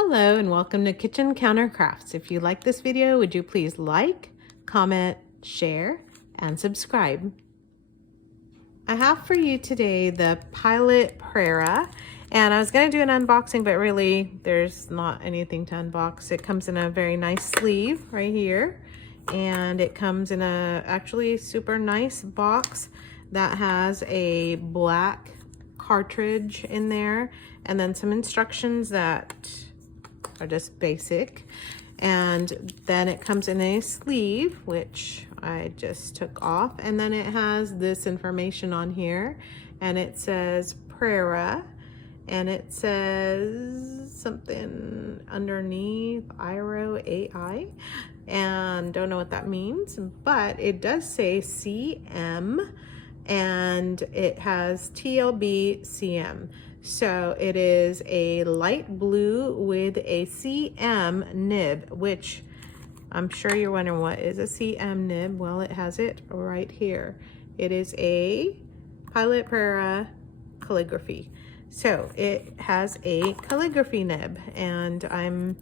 Hello and welcome to Kitchen Counter Crafts. If you like this video, would you please like, comment, share, and subscribe. I have for you today the Pilot Prera, and I was going to do an unboxing, but really there's not anything to unbox. It comes in a very nice sleeve right here, and it comes in a actually super nice box that has a black cartridge in there, and then some instructions that are just basic, and then it comes in a sleeve which I just took off, and then it has this information on here, and it says Prera, and it says something underneath IRO AI, and don't know what that means, but it does say CM, and it has TLB CM. So it is a light blue with a CM nib, which I'm sure you're wondering, what is a CM nib? Well, it has it right here. It is a Pilot Prera Calligraphy. So it has a calligraphy nib, and I'm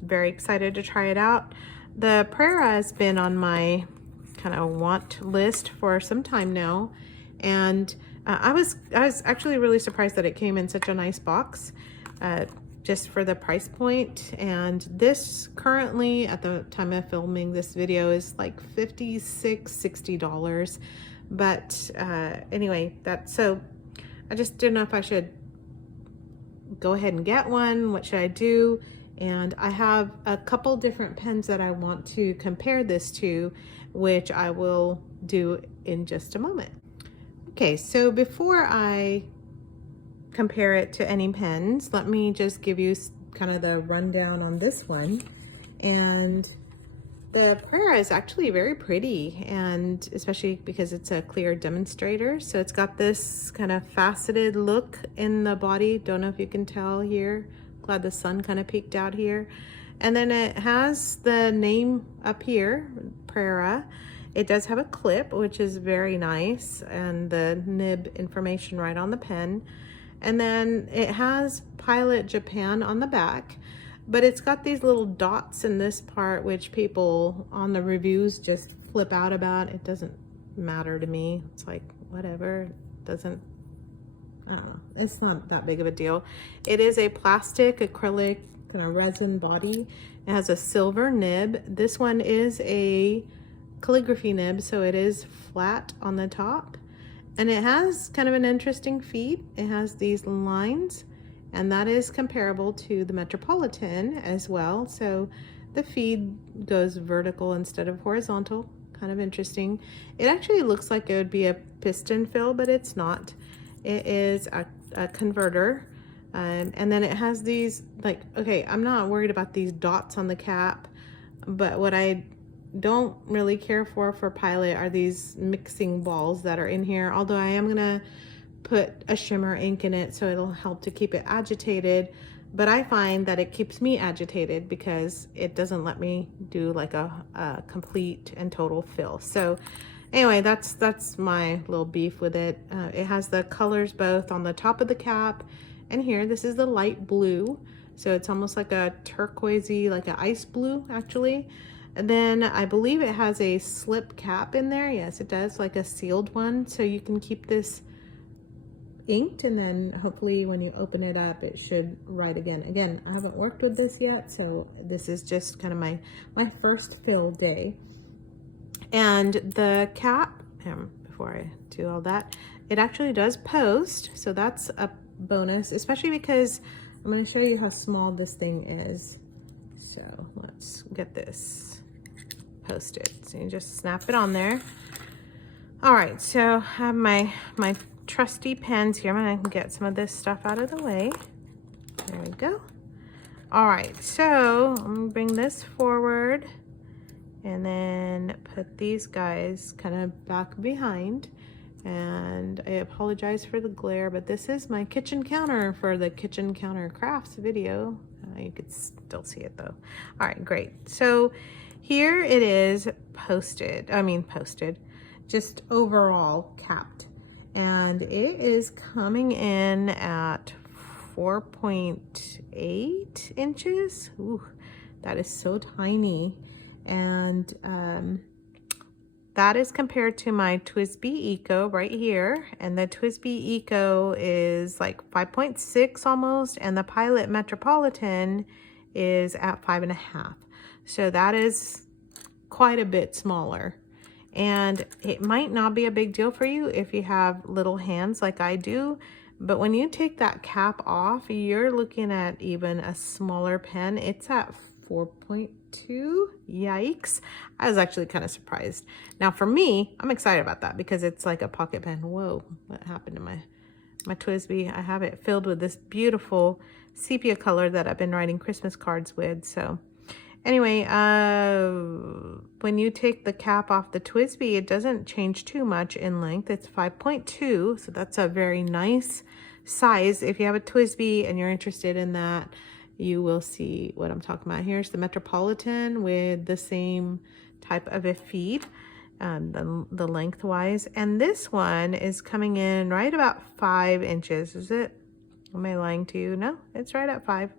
very excited to try it out. The Prera has been on my kind of want list for some time now, and I was actually really surprised that it came in such a nice box, just for the price point. And this currently, at the time of filming this video, is like $56–$60. But anyway, so I just didn't know if I should go ahead and get one. What should I do? And I have a couple different pens that I want to compare this to, which I will do in just a moment. Okay, so before I compare it to any pens, let me just give you kind of the rundown on this one. And the Prera is actually very pretty, and especially because it's a clear demonstrator. So it's got this kind of faceted look in the body. Don't know if you can tell here. Glad the sun kind of peeked out here. And then it has the name up here, Prera. It does have a clip, which is very nice, and the nib information right on the pen. And then it has Pilot Japan on the back, but it's got these little dots in this part, which people on the reviews just flip out about. It doesn't matter to me. It's like, whatever, it doesn't, I don't know. It's not that big of a deal. It is a plastic acrylic kind of resin body. It has a silver nib. This one is a calligraphy nib, so it is flat on the top, and it has kind of an interesting feed. It has these lines, and that is comparable to the Metropolitan as well. So the feed goes vertical instead of horizontal. Kind of interesting. It actually looks like it would be a piston fill, but it's not. It is a converter. And then it has these, like, okay, I'm not worried about these dots on the cap, but what I don't really care for Pilot are these mixing balls that are in here, although I am gonna put a shimmer ink in it so it'll help to keep it agitated. But I find that it keeps me agitated because it doesn't let me do like a complete and total fill. So anyway, that's my little beef with it. It has the colors both on the top of the cap and here. This is the light blue, so it's almost like a turquoisey, like an ice blue actually. And then I believe it has a slip cap in there. Yes, it does, like a sealed one. So you can keep this inked, and then hopefully when you open it up, it should write again. Again, I haven't worked with this yet, so this is just kind of my first fill day. And the cap, before I do all that, it actually does post. So that's a bonus, especially because I'm going to show you how small this thing is. So let's get this posted. So you just snap it on there. All right, so I have my trusty pens here. I'm gonna get some of this stuff out of the way. There we go. All right, so I'm gonna bring this forward and then put these guys kind of back behind. And I apologize for the glare, but this is my kitchen counter for the Kitchen Counter Crafts video. You could still see it though. All right, great. So here it is posted, just overall capped. And it is coming in at 4.8 inches. Ooh, that is so tiny. And that is compared to my TWSBI Eco right here. And the TWSBI Eco is like 5.6 almost. And the Pilot Metropolitan is at 5.5. So that is quite a bit smaller. And it might not be a big deal for you if you have little hands like I do. But when you take that cap off, you're looking at even a smaller pen. It's at 4.2. Yikes. I was actually kind of surprised. Now for me, I'm excited about that because it's like a pocket pen. Whoa, what happened to my TWSBI? I have it filled with this beautiful sepia color that I've been writing Christmas cards with. So anyway, when you take the cap off the TWSBI, it doesn't change too much in length. It's 5.2, so that's a very nice size. If you have a TWSBI and you're interested in that, you will see what I'm talking about. Here's the Metropolitan with the same type of a feed, the lengthwise. And this one is coming in right about 5 inches. Is it? Am I lying to you? No, it's right at 5.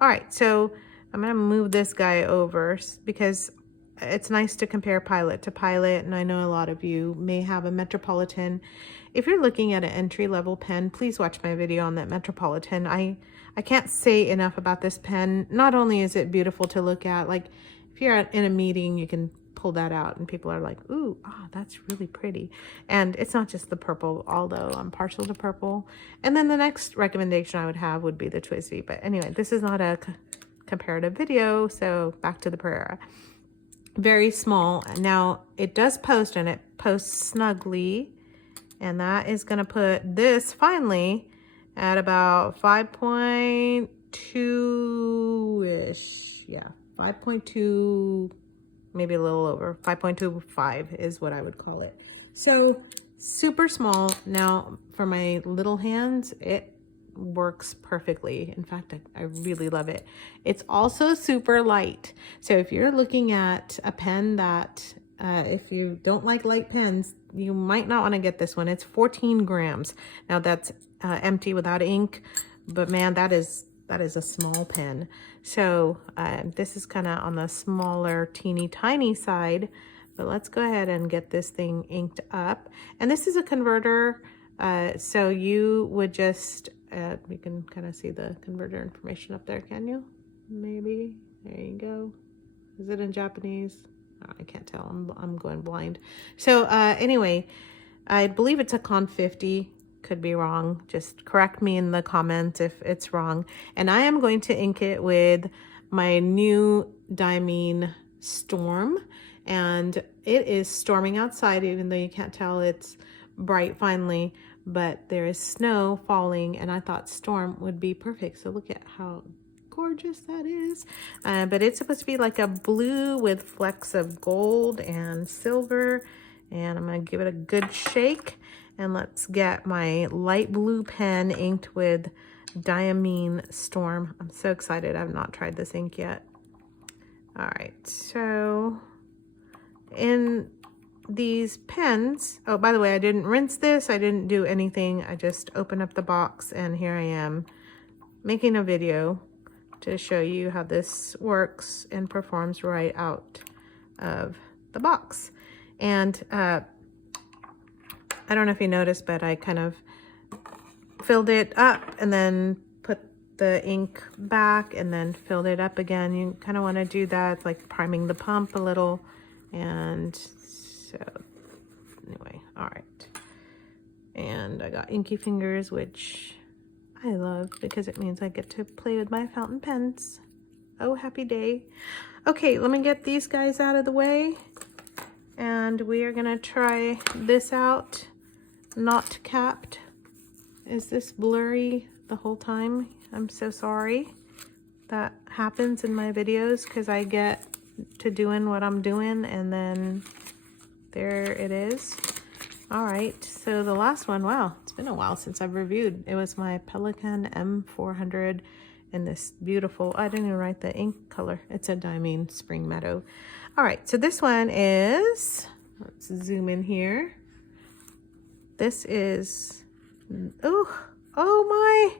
All right, so I'm gonna move this guy over because it's nice to compare Pilot to Pilot, and I know a lot of you may have a Metropolitan. If you're looking at an entry-level pen, please watch my video on that Metropolitan. I can't say enough about this pen. Not only is it beautiful to look at, like if you're in a meeting, you can pull that out and people are like, ooh, oh, that's really pretty. And it's not just the purple, although I'm partial to purple. And then the next recommendation I would have would be the TWSBI. But anyway, this is not a comparative video, so back to the Prera. Very small. Now it does post, and it posts snugly, and that is going to put this finally at about 5.2-ish. Yeah, 5.2, maybe a little over. 5.25 is what I would call it. So super small. Now for my little hands, it works perfectly. In fact, I really love it. It's also super light. So if you're looking at a pen that, if you don't like light pens, you might not want to get this one. It's 14 grams. Now that's empty without ink, but man, that is a small pen. So this is kind of on the smaller, teeny tiny side, but let's go ahead and get this thing inked up. And this is a converter. So you would just, you can kind of see the converter information up there, can you? Maybe. There you go. Is it in Japanese? Oh, I can't tell. I'm going blind. So anyway, I believe it's a Con 50. Could be wrong. Just correct me in the comments if it's wrong. And I am going to ink it with my new Diamine Storm. And it is storming outside, even though you can't tell. It's bright finally, but there is snow falling, and I thought storm would be perfect. So look at how gorgeous that is. But it's supposed to be like a blue with flecks of gold and silver, and I'm going to give it a good shake. And let's get my light blue pen inked with Diamine Storm. I'm so excited. I've not tried this ink yet. All right, so in these pens, oh, by the way, I didn't rinse this. I didn't do anything. I just opened up the box, and here I am making a video to show you how this works and performs right out of the box. And I don't know if you noticed, but I kind of filled it up and then put the ink back and then filled it up again. You kind of want to do that. It's like priming the pump a little. And so anyway, all right. And I got inky fingers, which I love because it means I get to play with my fountain pens. Oh, happy day. Okay, let me get these guys out of the way. And we are gonna try this out. Not capped. Is this blurry the whole time? I'm so sorry. That happens in my videos because I get to doing what I'm doing and then there it is. All right, so the last one, wow, it's been a while since I've reviewed. It was my Pelikan M400 in this beautiful, I didn't even write the ink color. It's a Diamine Spring Meadow. All right, so this one is, let's zoom in here. This is, oh my.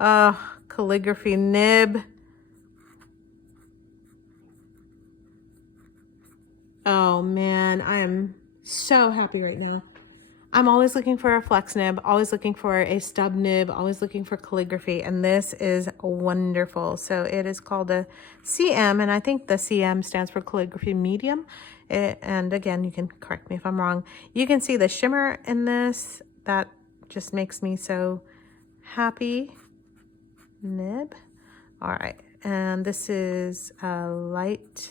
Calligraphy nib. Oh man, I am so happy right now. I'm always looking for a flex nib, always looking for a stub nib, always looking for calligraphy, and this is wonderful. So it is called a CM, and I think the CM stands for calligraphy medium. And again, you can correct me if I'm wrong. You can see the shimmer in this. That just makes me so happy. Nib. All right, and this is a light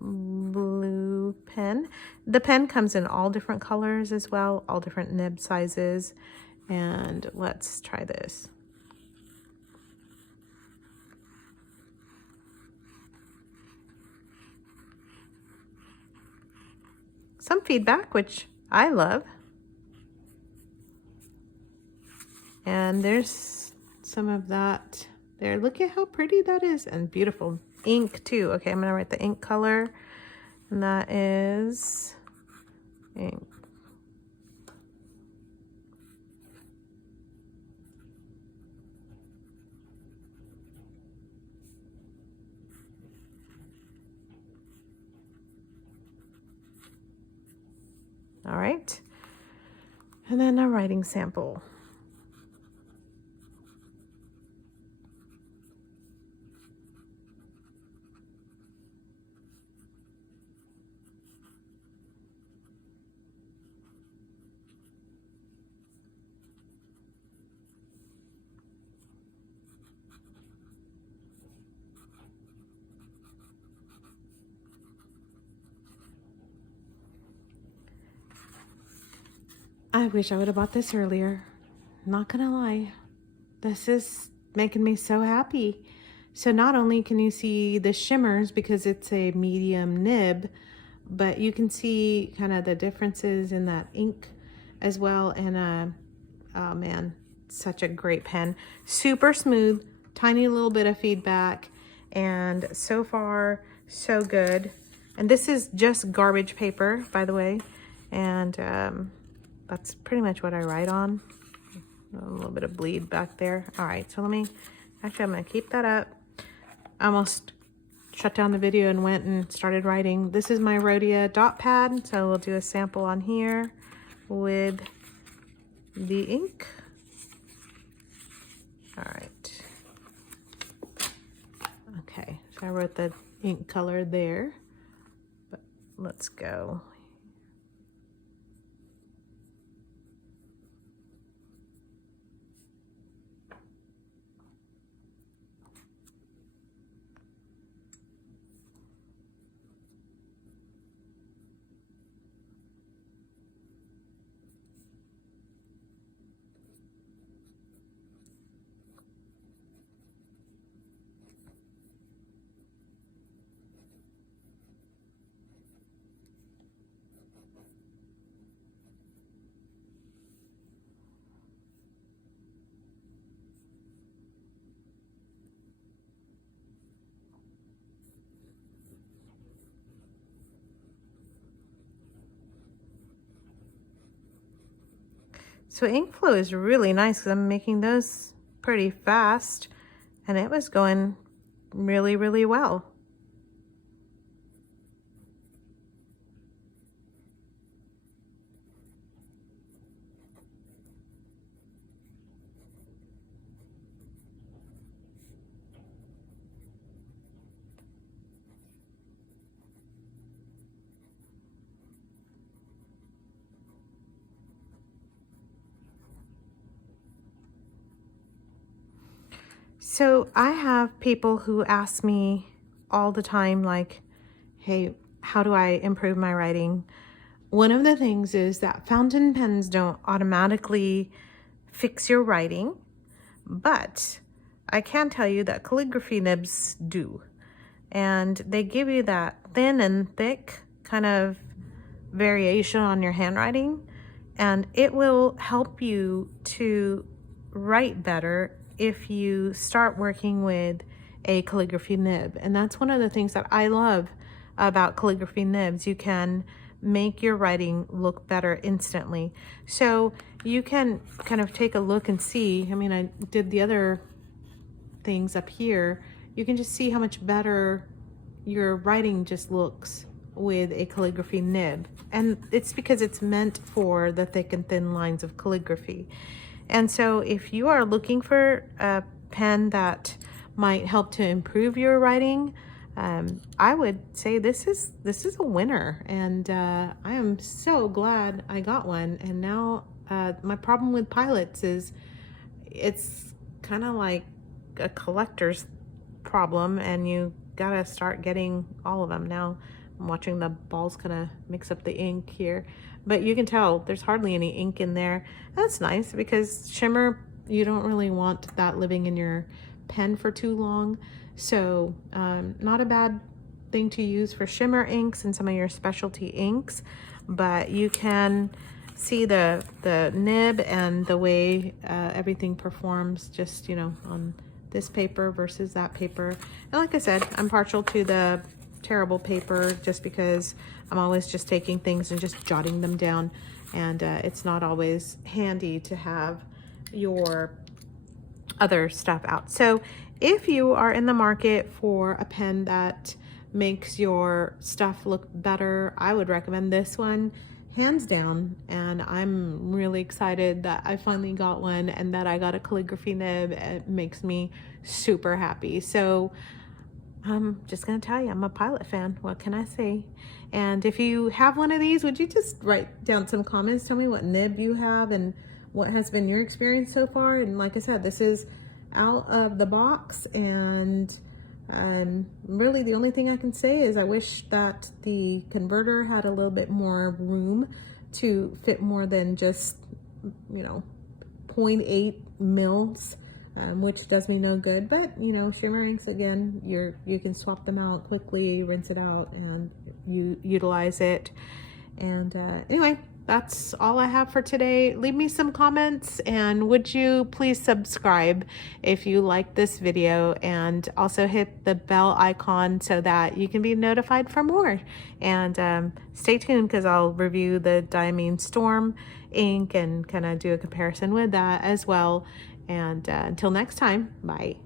blue pen. The pen comes in all different colors as well, all different nib sizes. And let's try this. Some feedback, which I love. And there's some of that there. Look at how pretty that is, and beautiful ink too. Okay, I'm gonna write the ink color, and that is ink. All right, and then a writing sample. I wish I would have bought this earlier. Not gonna lie. This is making me so happy. So not only can you see the shimmers because it's a medium nib, but you can see kind of the differences in that ink as well. And oh man, such a great pen. Super smooth, tiny little bit of feedback, and so far so good. And this is just garbage paper, by the way, and that's pretty much what I write on. A little bit of bleed back there. All right, so let me, actually I'm gonna keep that up. I almost shut down the video and went and started writing. This is my Rhodia dot pad, so we'll do a sample on here with the ink. All right. Okay, so I wrote the ink color there, but let's go. So Inkflow is really nice because I'm making those pretty fast, and it was going really, really well. So I have people who ask me all the time, like, hey, how do I improve my writing? One of the things is that fountain pens don't automatically fix your writing, but I can tell you that calligraphy nibs do. And they give you that thin and thick kind of variation on your handwriting, and it will help you to write better if you start working with a calligraphy nib. And that's one of the things that I love about calligraphy nibs. You can make your writing look better instantly. So you can kind of take a look and see. I mean, I did the other things up here. You can just see how much better your writing just looks with a calligraphy nib. And it's because it's meant for the thick and thin lines of calligraphy. And so if you are looking for a pen that might help to improve your writing, I would say this is a winner, and I am so glad I got one. And now my problem with Pilots is it's kind of like a collector's problem, and you gotta start getting all of them. Now I'm watching the balls kind of mix up the ink here, but you can tell there's hardly any ink in there. That's nice, because shimmer, you don't really want that living in your pen for too long. So not a bad thing to use for shimmer inks and some of your specialty inks, but you can see the nib and the way everything performs just, you know, on this paper versus that paper. And like I said, I'm partial to the terrible paper just because I'm always just taking things and just jotting them down, and it's not always handy to have your other stuff out. So if you are in the market for a pen that makes your stuff look better, I would recommend this one hands down. And I'm really excited that I finally got one and that I got a calligraphy nib. It makes me super happy. So I'm just gonna tell you, I'm a Pilot fan. What can I say? And if you have one of these, would you just write down some comments? Tell me what nib you have and what has been your experience so far. And like I said, this is out of the box, and really the only thing I can say is I wish that the converter had a little bit more room to fit more than just, you know, 0.8 mils, which does me no good. But you know, shimmer inks, again, you can swap them out quickly, rinse it out, and you utilize it. And anyway, that's all I have for today. Leave me some comments, and would you please subscribe if you like this video, and also hit the bell icon so that you can be notified for more. And stay tuned, because I'll review the Diamine Storm ink and kind of do a comparison with that as well. And until next time, bye.